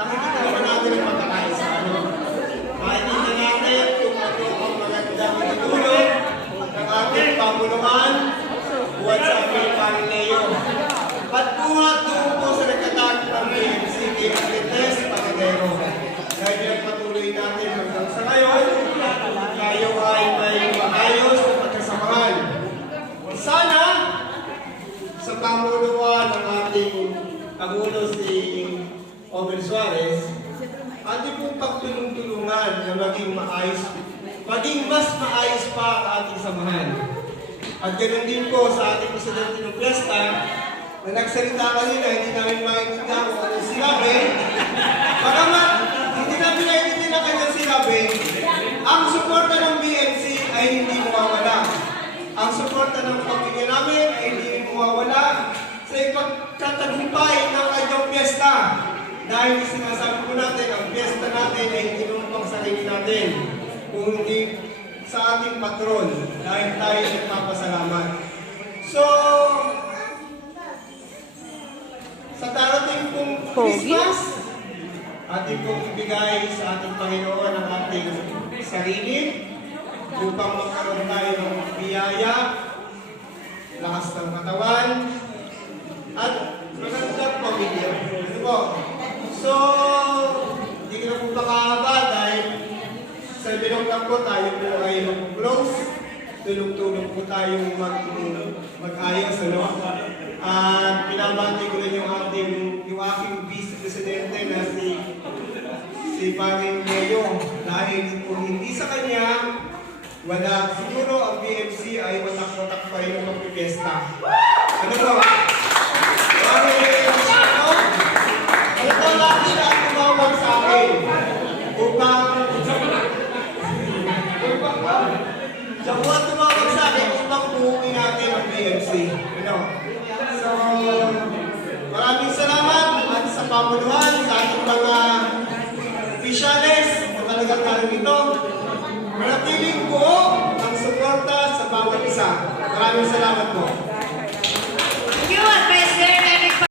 Nakikita naman natin ang pagkakaisa. Makikita natin kung ano ang magandang itutulong ng ating pamuluhan buwan sa ating Panginoon. At buhat doon po sa nagkatag ng PMC Adventist Paradero. Dahil pinagpatuloy natin hanggang sa ngayon, tayo ay may maayos na pagkasamahan. Sana, sa pamuluhan ng ating Pangulo si Omer Suarez, ating pong pagtulong-tulungan na maging maayos, maging mas maayos pa ang ating samahan. At ganoon din po sa ating presidente ng Fiesta, na nagsalita kanina, hindi namin maintindihan kung anong sinabi. Bagamat, hindi namin maintindihan na kanyang sinabi, ang suporta ng BNC ay hindi mawawala. Ang suporta ng pamilya namin ay hindi mawawala sa ipagtatagumpay ng kanyang piyesta. Dahil sinasabi po natin, ang piyesta natin ay hindi naman pang sarili natin, kundi sa ating patron, dahil tayo nagpapasalamat. So, sa darating pong Christmas, ating pong ibigay sa ating Panginoon ang ating sarili upang magkaroon tayo ng biyaya, lakas ng katawan, at magandang pamilya. Ano po? So, hindi ko na po makahaba dahil sa bilog lang po tayo po ay mag-close. Tulong-tulong po tayong mag-ayos. At pinabati ko rin yung aking Vice Presidente na si Paring Leo. Dahil kung hindi sa kanya, wala. Siguro ang BMC ay watak-watak pa yung magpipiesta. Ano po? Ito lagi na ang tumawag sa akin upang siya po ang tumawag sa akin upang buuin natin ang BMC. So, maraming salamat at sa pamuluhan sa ating mga opisyales na talagang narito. Manatiling po ang suporta sa bawat isa. Maraming salamat po.